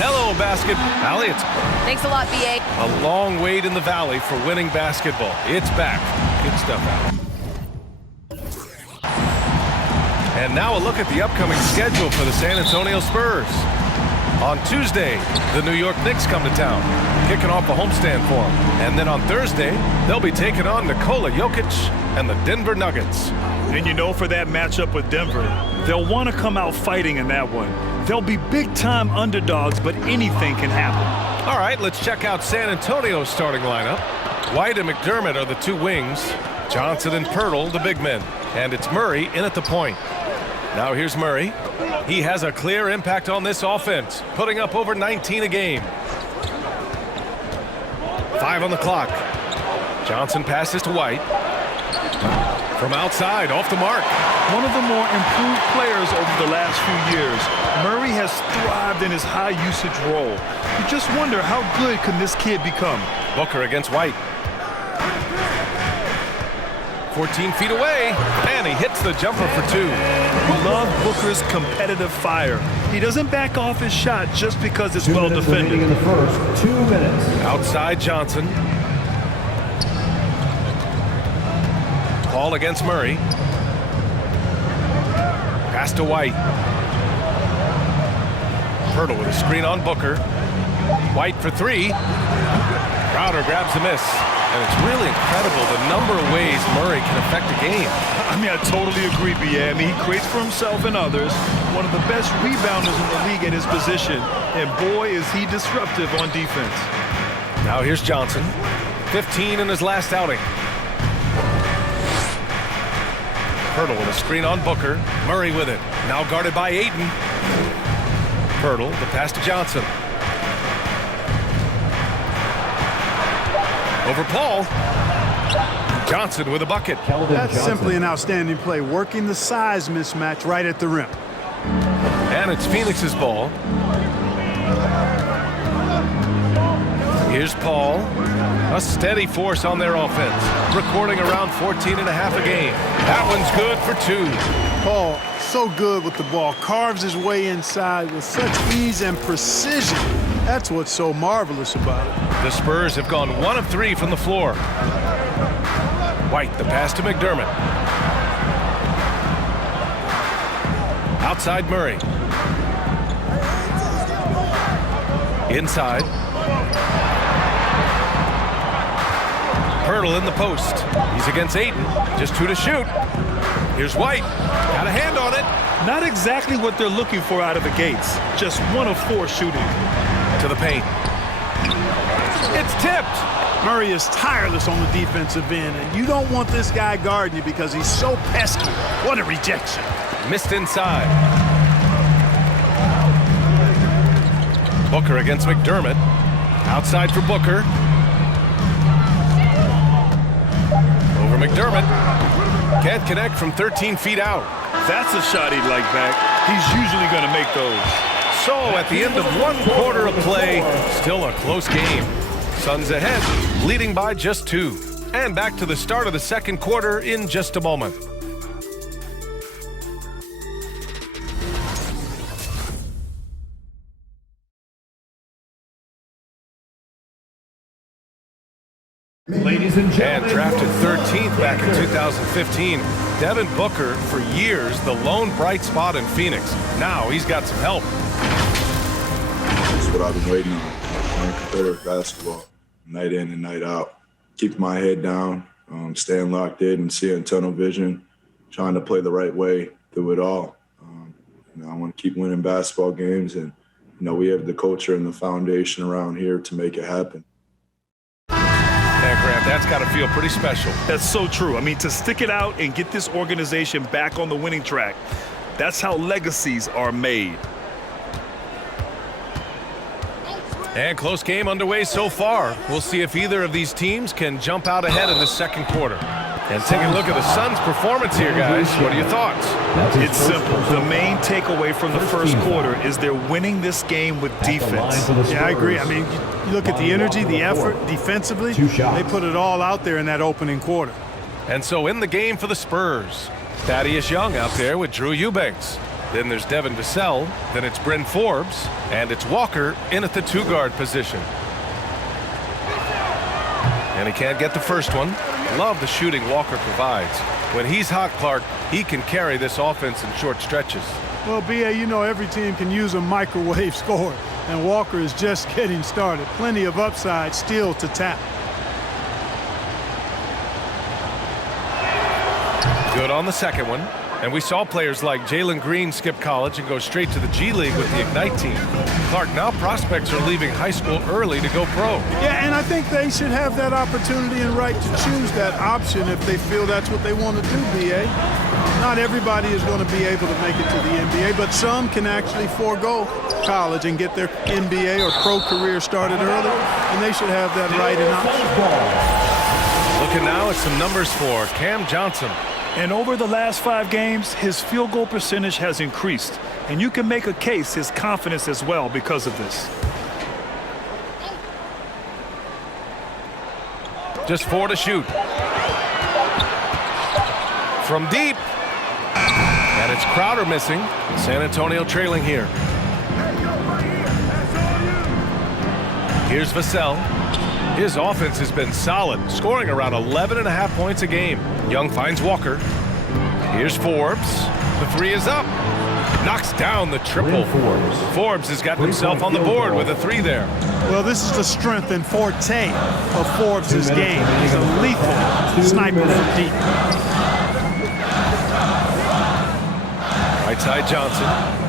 Hello, Basket Valley. Thanks a lot, BA. A long wait in the Valley for winning basketball. It's back. Good stuff, Al. And now a look at the upcoming schedule for the San Antonio Spurs. On Tuesday, the New York Knicks come to town, kicking off a homestand for them. And then on Thursday, they'll be taking on Nikola Jokic and the Denver Nuggets. And you know, for that matchup with Denver, they'll want to come out fighting in that one. They'll be big-time underdogs, but anything can happen. All right, let's check out San Antonio's starting lineup. White and McDermott are the two wings. Johnson and Pirtle, the big men. And it's Murray in at the point. Now here's Murray. He has a clear impact on this offense, putting up over 19 a game. 5 on the clock. Johnson passes to White. From outside, off the mark. One of the more improved players over the last few years, Murray has thrived in his high-usage role. You just wonder, how good can this kid become? Booker against White. 14 feet away, and he hits the jumper for 2. Love Booker's competitive fire. He doesn't back off his shot just because it's well defended. In the first 2 minutes. Outside Johnson. Paul against Murray. Pass to White. Pirtle with a screen on Booker. White for 3. Crowder grabs the miss. And it's really incredible the number of ways Murray can affect a game. I mean, I totally agree, B.A. I mean, he creates for himself and others. One of the best rebounders in the league at his position. And boy, is he disruptive on defense. Now here's Johnson. 15 in his last outing. Pirtle with a screen on Booker. Murray with it. Now guarded by Ayton. Pirtle, the pass to Johnson. Over Paul. Johnson with a bucket. That's simply an outstanding play, working the size mismatch right at the rim. And it's Phoenix's ball. Here's Paul. A steady force on their offense, recording around 14 and a half a game. That one's good for 2. Paul, so good with the ball, carves his way inside with such ease and precision. That's what's so marvelous about it. The Spurs have gone 1 of 3 from the floor. White, the pass to McDermott. Outside Murray. Inside. Pirtle in the post. He's against Ayton. Just 2 to shoot. Here's White. Got a hand on it. Not exactly what they're looking for out of the gates. Just 1 of 4 shooting. To the paint. It's tipped. Murray is tireless on the defensive end, and you don't want this guy guarding you because he's so pesky. What a rejection. Missed inside. Booker against McDermott. Outside for Booker. Over McDermott. Can't connect from 13 feet out. That's a shot he'd like back. He's usually going to make those. So at the end of 1 quarter of play, still a close game. Suns ahead, leading by just 2. And back to the start of the second quarter in just a moment. Ladies and gentlemen. And drafted 13th back in 2015, Devin Booker, for years, the lone bright spot in Phoenix. Now he's got some help. That's what I've been waiting on. Playing competitive basketball, night in and night out. Keep my head down, staying locked in and seeing tunnel vision, trying to play the right way through it all. I want to keep winning basketball games, and we have the culture and the foundation around here to make it happen. Yeah, Grant, that's got to feel pretty special. That's so true. I mean, to stick it out and get this organization back on the winning track, that's how legacies are made. And close game underway so far. We'll see if either of these teams can jump out ahead in the second quarter. And take a look at the Suns' performance here, guys. What are your thoughts? It's simple. The main takeaway from the first quarter is they're winning this game with defense. Yeah, I agree. I mean, you look at the energy, the effort, defensively, they put it all out there in that opening quarter. And so in the game for the Spurs, Thaddeus Young out there with Drew Eubanks. Then there's Devin Booker. Then it's Bryn Forbes. And it's Walker in at the 2-guard position. And he can't get the first one. Love the shooting Walker provides. When he's hot, Clark, he can carry this offense in short stretches. Well, B.A., you know every team can use a microwave score, and Walker is just getting started. Plenty of upside still to tap. Good on the second one. And we saw players like Jalen Green skip college and go straight to the G League with the Ignite team. Clark, now prospects are leaving high school early to go pro. Yeah, and I think they should have that opportunity and right to choose that option if they feel that's what they want to do, B.A. Not everybody is going to be able to make it to the NBA, but some can actually forego college and get their NBA or pro career started early, and they should have that right and option. Looking now at some numbers for Cam Johnson. And over the last 5 games, his field goal percentage has increased. And you can make a case his confidence as well because of this. Just 4 to shoot. From deep. And it's Crowder missing. San Antonio trailing here. Here's Vassell. His offense has been solid, scoring around 11.5 points a game. Young finds Walker. Here's Forbes. The 3 is up. Knocks down the triple. Forbes has got himself on the board with a 3 there. Well, this is the strength and forte of Forbes' game. He's a lethal sniper from deep. Right side Johnson.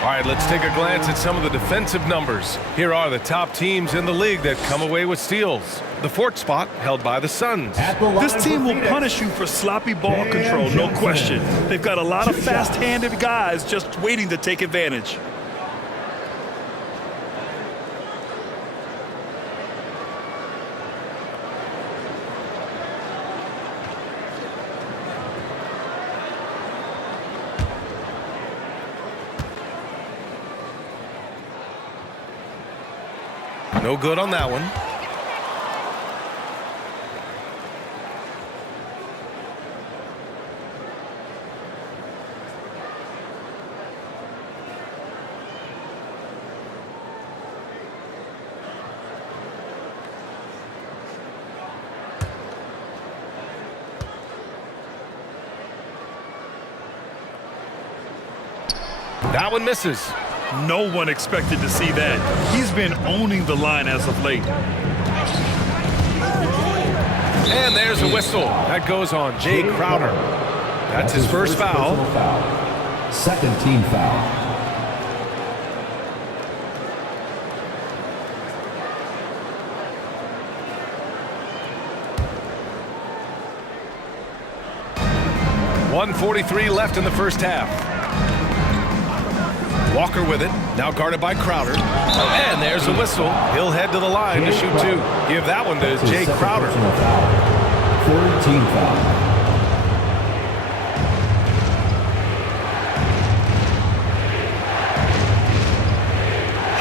All right, let's take a glance at some of the defensive numbers. Here are the top teams in the league that come away with steals. The 4th spot held by the Suns. This team will punish you for sloppy ball control, no question. They've got a lot of fast-handed guys just waiting to take advantage. No good on that one. That one misses. No one expected to see that. He's been owning the line as of late. And there's a whistle. That goes on Jay Crowder. That's his first foul. Second team foul. .143 left in the first half. Walker with it, now guarded by Crowder. And there's a whistle. He'll head to the line to shoot 2. Give that one to Jay Crowder. Third team foul.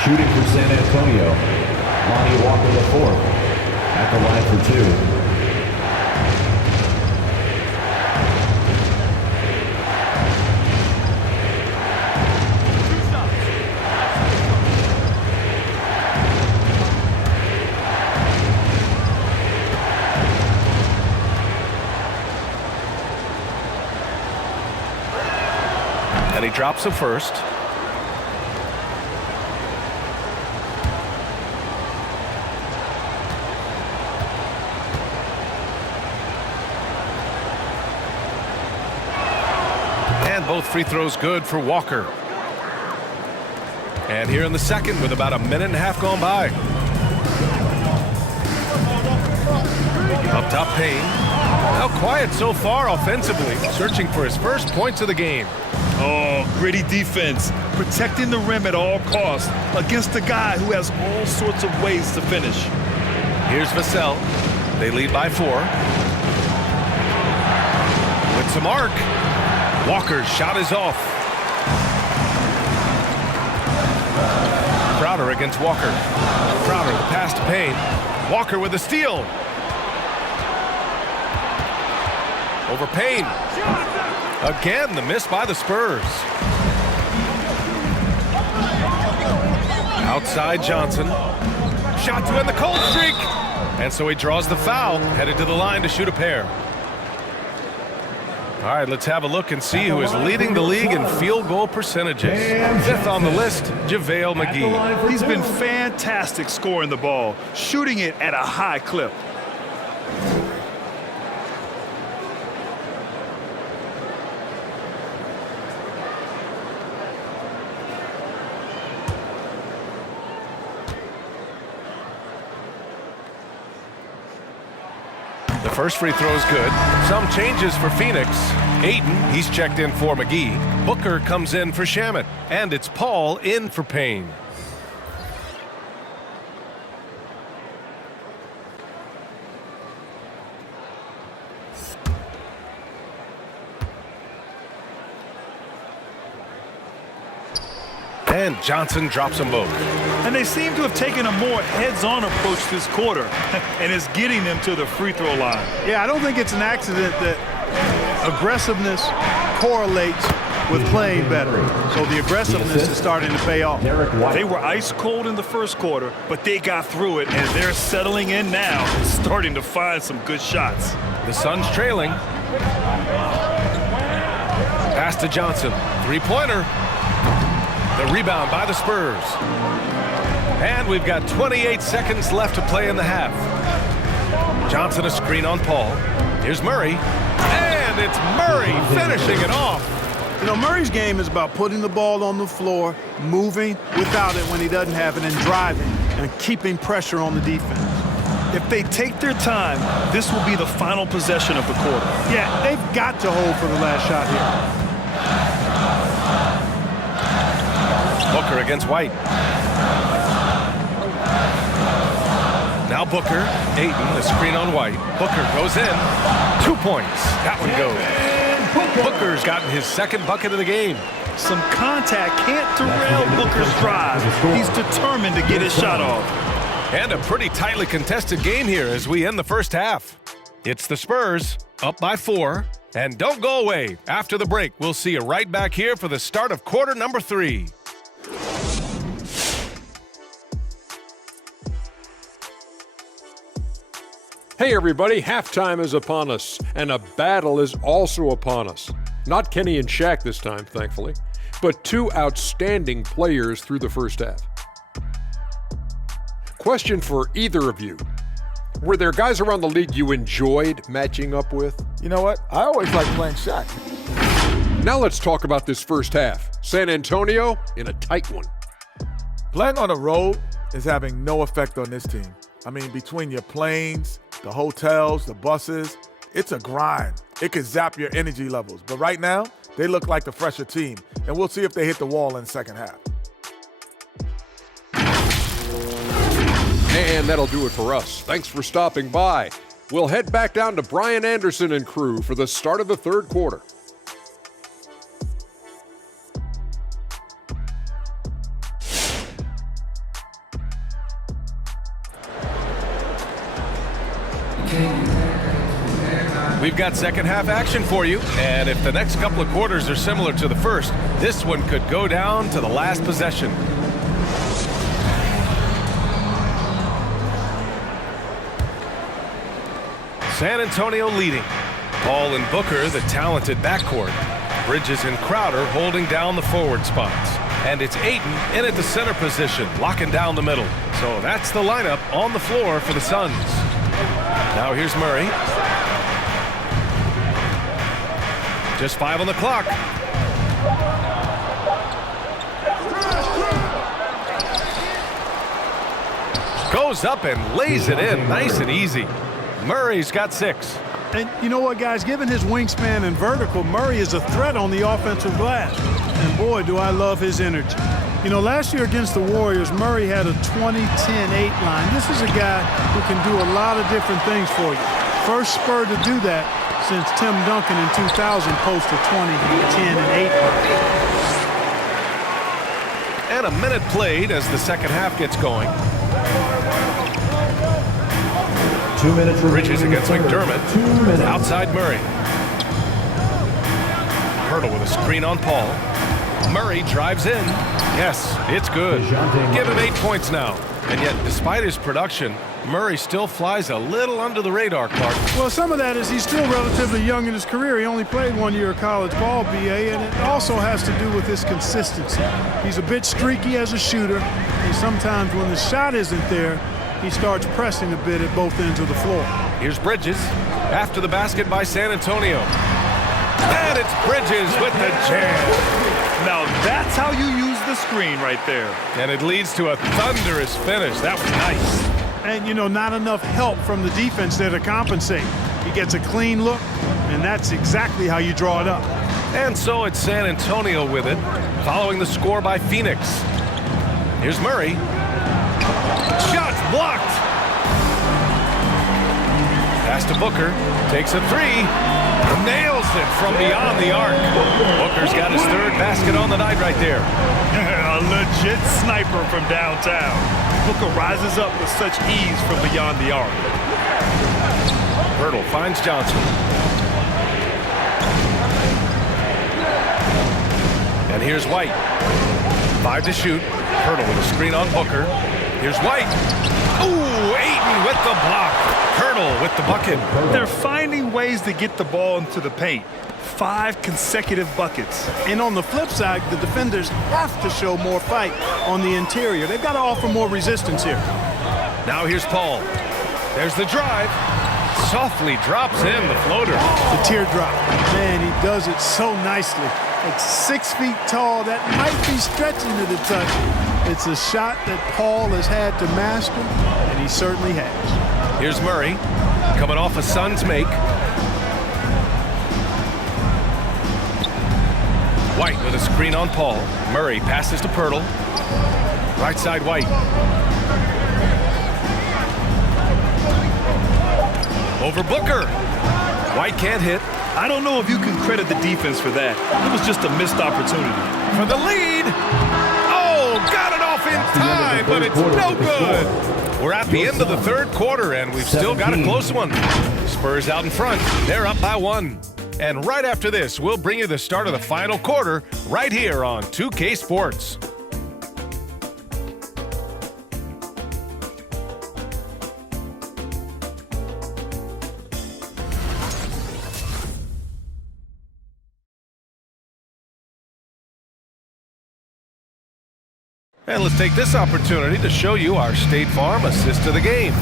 Shooting for San Antonio, Lonnie Walker the 4th at the line for 2. And he drops the first. And both free throws good for Walker. And here in the second with about a minute and a half gone by. Up top Payne. Now quiet so far offensively, searching for his first points of the game. Oh, gritty defense, protecting the rim at all costs against a guy who has all sorts of ways to finish. Here's Vassell. They lead by 4. With some arc. Walker's shot is off. Crowder against Walker. Crowder, the pass to Payne. Walker with a steal. Over Payne. Again, the miss by the Spurs. Outside Johnson. Shot to end the cold streak. And so he draws the foul, headed to the line to shoot a pair. All right, let's have a look and see who is leading the league in field goal percentages. Fifth on the list, JaVale McGee. He's been fantastic scoring the ball, shooting it at a high clip. The first free throw is good. Some changes for Phoenix. Ayton, he's checked in for McGee. Booker comes in for Shamet. And it's Paul in for Payne. And Johnson drops them both. And they seem to have taken a more heads-on approach this quarter, and it's getting them to the free throw line. Yeah, I don't think it's an accident that aggressiveness correlates with playing better. So the aggressiveness is starting to pay off. They were ice cold in the first quarter, but they got through it, and they're settling in now and starting to find some good shots. The Suns trailing. Pass to Johnson. Three-pointer. The rebound by the Spurs. And we've got 28 seconds left to play in the half. Johnson a screen on Paul. Here's Murray. And it's Murray finishing it off. You know, Murray's game is about putting the ball on the floor, moving without it when he doesn't have it, and driving and keeping pressure on the defense. If they take their time, this will be the final possession of the quarter. Yeah, they've got to hold for the last shot here. Booker against White. Now Booker. Ayton, the screen on White. Booker goes in. 2 points. That one goes. Booker's gotten his second bucket of the game. Some contact can't derail Booker's drive. He's determined to get his shot off. And a pretty tightly contested game here as we end the first half. It's the Spurs up by 4. And don't go away. After the break, we'll see you right back here for the start of quarter number 3. Hey everybody, halftime is upon us, and a battle is also upon us. Not Kenny and Shaq this time, thankfully, but two outstanding players through the first half. Question for either of you. Were there guys around the league you enjoyed matching up with? You know what? I always like playing Shaq. Now let's talk about this first half. San Antonio in a tight one. Playing on the road is having no effect on this team. I mean, between your planes, the hotels, the buses, it's a grind. It could zap your energy levels. But right now, they look like the fresher team. And we'll see if they hit the wall in the second half. And that'll do it for us. Thanks for stopping by. We'll head back down to Brian Anderson and crew for the start of the third quarter. We've got second half action for you, and if the next couple of quarters are similar to the first, this one could go down to the last possession. San Antonio leading. Paul and Booker, the talented backcourt. Bridges and Crowder holding down the forward spots. And it's Ayton in at the center position, locking down the middle. So that's the lineup on the floor for the Suns. Now here's Murray. Just 5 on the clock. Goes up and lays it in nice and easy. Murray's got 6. And you know what, guys? Given his wingspan and vertical, Murray is a threat on the offensive glass. And boy, do I love his energy. You know, last year against the Warriors, Murray had a 20-10-8 line. This is a guy who can do a lot of different things for you. First Spur to do that since Tim Duncan in 2000 posted 20-10-8 line. And a minute played as the second half gets going. 2 minutes. Bridges against McDermott. 2 minutes. Outside Murray. Hurdle with a screen on Paul. Murray drives in. Yes, it's good. Give him 8 points now. And yet, despite his production, Murray still flies a little under the radar, Clark. Well, some of that is he's still relatively young in his career. He only played 1 year of college ball, BA, and it also has to do with his consistency. He's a bit streaky as a shooter, and sometimes when the shot isn't there, he starts pressing a bit at both ends of the floor. Here's Bridges after the basket by San Antonio. And it's Bridges with the jam. Now that's how you use the screen right there. And it leads to a thunderous finish. That was nice. And, you know, not enough help from the defense there to compensate. He gets a clean look, and that's exactly how you draw it up. And so it's San Antonio with it, following the score by Phoenix. Here's Murray. Shots blocked. Pass to Booker. Takes a three. Nails it from beyond the arc. Booker's got his third basket on the night right there. A legit sniper from downtown. Booker rises up with such ease from beyond the arc. Hurdle finds Johnson. And here's White. 5 to shoot. Hurdle with a screen on Booker. Here's White. Ooh, Ayton with the block. Hurdle with the bucket. They're finding ways to get the ball into the paint. 5 consecutive buckets. And on the flip side, the defenders have to show more fight on the interior. They've got to offer more resistance here. Now here's Paul. There's the drive. Softly drops in the floater. The teardrop. Man, he does it so nicely. At 6 feet tall, that might be stretching to the touch. It's a shot that Paul has had to master, and he certainly has. Here's Murray, coming off a Suns make. White with a screen on Paul. Murray passes to Pirtle. Right side White. Over Booker. White can't hit. I don't know if you can credit the defense for that. It was just a missed opportunity. For the lead. Oh, got it off in time, but it's no good. We're at the end of the third quarter, and we've still got a close one. Spurs out in front. They're up by 1. And right after this, we'll bring you the start of the final quarter right here on 2K Sports. And let's take this opportunity to show you our State Farm assist of the game.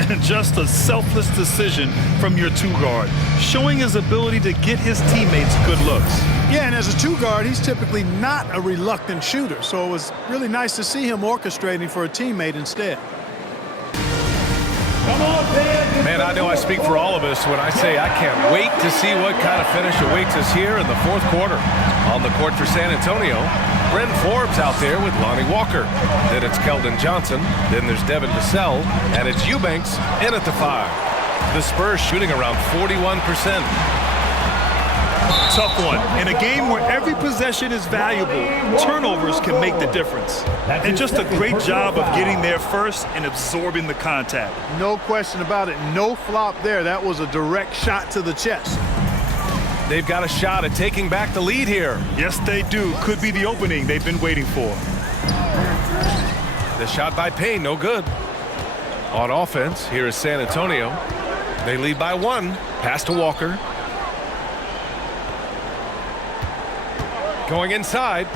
And just a selfless decision from your 2-guard, showing his ability to get his teammates good looks. Yeah, and as a 2-guard, he's typically not a reluctant shooter, so it was really nice to see him orchestrating for a teammate instead. Man, I know I speak for all of us when I say I can't wait to see what kind of finish awaits us here in the fourth quarter. On the court for San Antonio, Bryn Forbes out there with Lonnie Walker. Then it's Keldon Johnson. Then there's Devin Booker, and it's Eubanks in at the 5. The Spurs shooting around 41%. Tough one. In a game where every possession is valuable, turnovers can make the difference. And just a great job of getting there first and absorbing the contact. No question about it. No flop there. That was a direct shot to the chest. They've got a shot at taking back the lead here. Yes, they do. Could be the opening they've been waiting for. The shot by Payne, no good. On offense, here is San Antonio. They lead by 1. Pass to Walker. Going inside.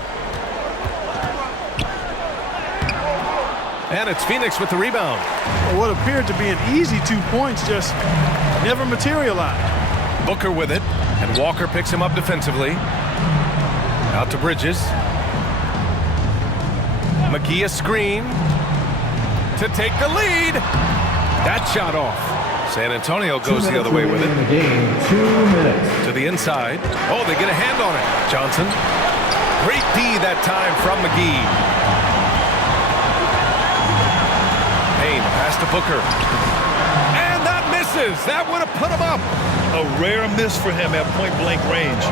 And it's Phoenix with the rebound. Well, what appeared to be an easy 2 points just never materialized. Booker with it, and Walker picks him up defensively. Out to Bridges. McGee a screen to take the lead. That shot off. San Antonio goes the other way with it. 2 minutes. To the inside. Oh, they get a hand on it. Johnson. Great D that time from McGee. Payne pass to Booker. And that misses. That would have put him up. A rare miss for him at point-blank range.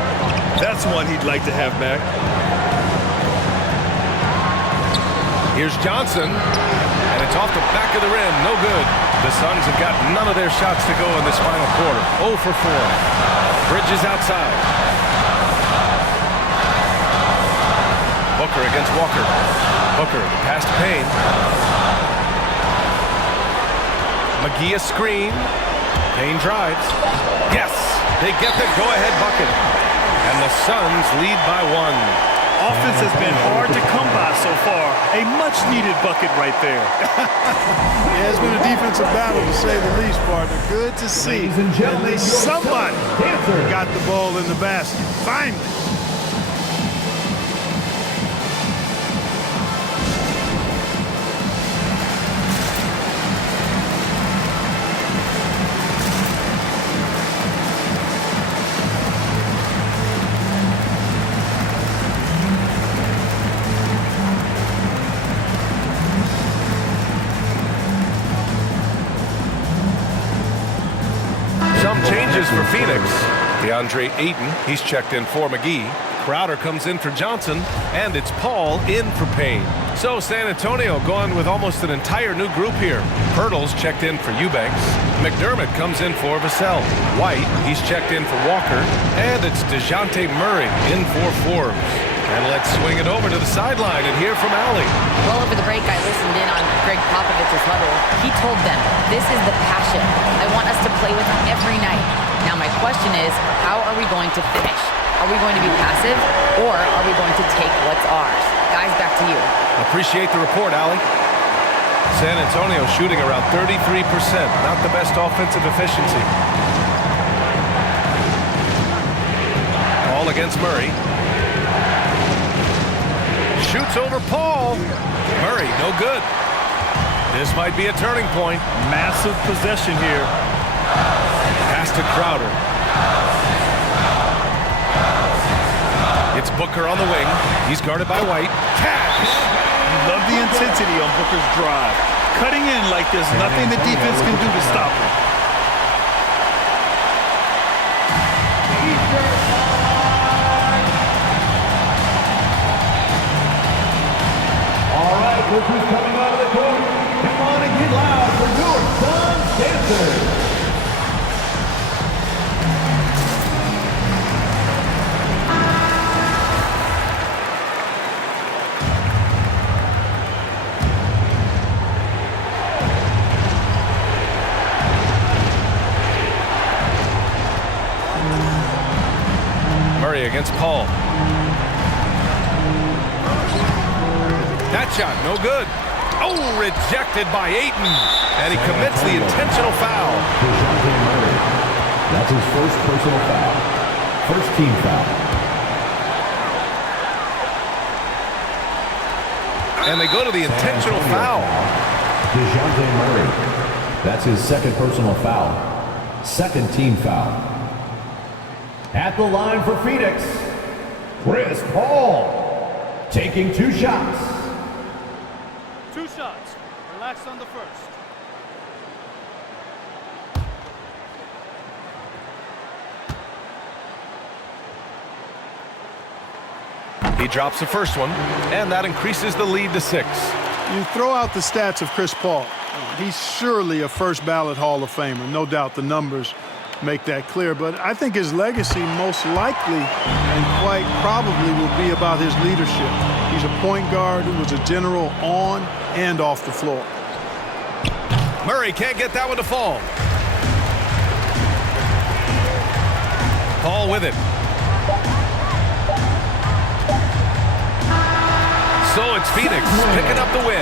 That's one he'd like to have back. Here's Johnson. And it's off the back of the rim. No good. The Suns have got none of their shots to go in this final quarter. 0 for 4. Bridges outside. Booker against Walker. Booker, the pass to Payne. McGee a screen. Payne drives. Yes, they get the go-ahead bucket. And the Suns lead by 1. Offense has been hard to come by so far. A much-needed bucket right there. Yeah, it's been a defensive battle, to say the least, partner. Good to see. At least somebody got the ball in the basket. Finally. Changes for Phoenix. DeAndre Ayton, he's checked in for McGee. Crowder comes in for Johnson, and it's Paul in for Payne. So San Antonio going with almost an entire new group here. Pirtle's checked in for Eubanks. McDermott comes in for Vassell. White, he's checked in for Walker. And it's DeJounte Murray in for Forbes. And let's swing it over to the sideline and hear from Allie. Well, over the break, I listened in on Greg Popovich's huddle. He told them, this is the passion. I want us to play with every night. Now, my question is, how are we going to finish? Are we going to be passive, or are we going to take what's ours? Guys, back to you. Appreciate the report, Allie. San Antonio shooting around 33%. Not the best offensive efficiency. Paul against Murray. Shoots over Paul. Murray, no good. This might be a turning point. Massive possession here. Pass to Crowder. It's Booker on the wing. He's guarded by White. Cash! You love the intensity on Booker's drive. Cutting in like there's nothing the defense can do to stop him. All right, look who's coming out of the court. Come on and get loud for your Suns dancers. Murray against Paul. That shot, no good. Oh, rejected by Ayton. And he commits the intentional foul. DeJounte Murray. That's his first personal foul. First team foul. And they go to the intentional foul. DeJounte Murray. That's his second personal foul. Second team foul. At the line for Phoenix, Chris Paul, taking 2 shots. 2 shots. Relax on the first. He drops the first one, and that increases the lead to 6. You throw out the stats of Chris Paul. He's surely a first ballot Hall of Famer. No doubt the numbers make that clear, but I think his legacy most likely and quite probably will be about his leadership. He's a point guard who was a general on and off the floor. Murray can't get that one to fall. Paul with it. So it's Phoenix picking up the win.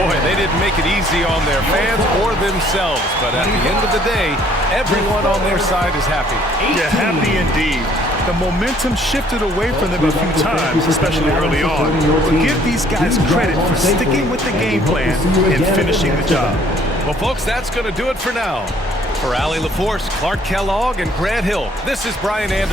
Boy, they didn't make it easy on their fans or themselves, but at the end of the day, everyone on their side is happy. Yeah, happy indeed. The momentum shifted away from them a few times, especially early on. But give these guys credit for sticking with the game plan and finishing the job. Well, folks, that's going to do it for now. For Allie LaForce, Clark Kellogg, and Grant Hill, this is Brian Anderson.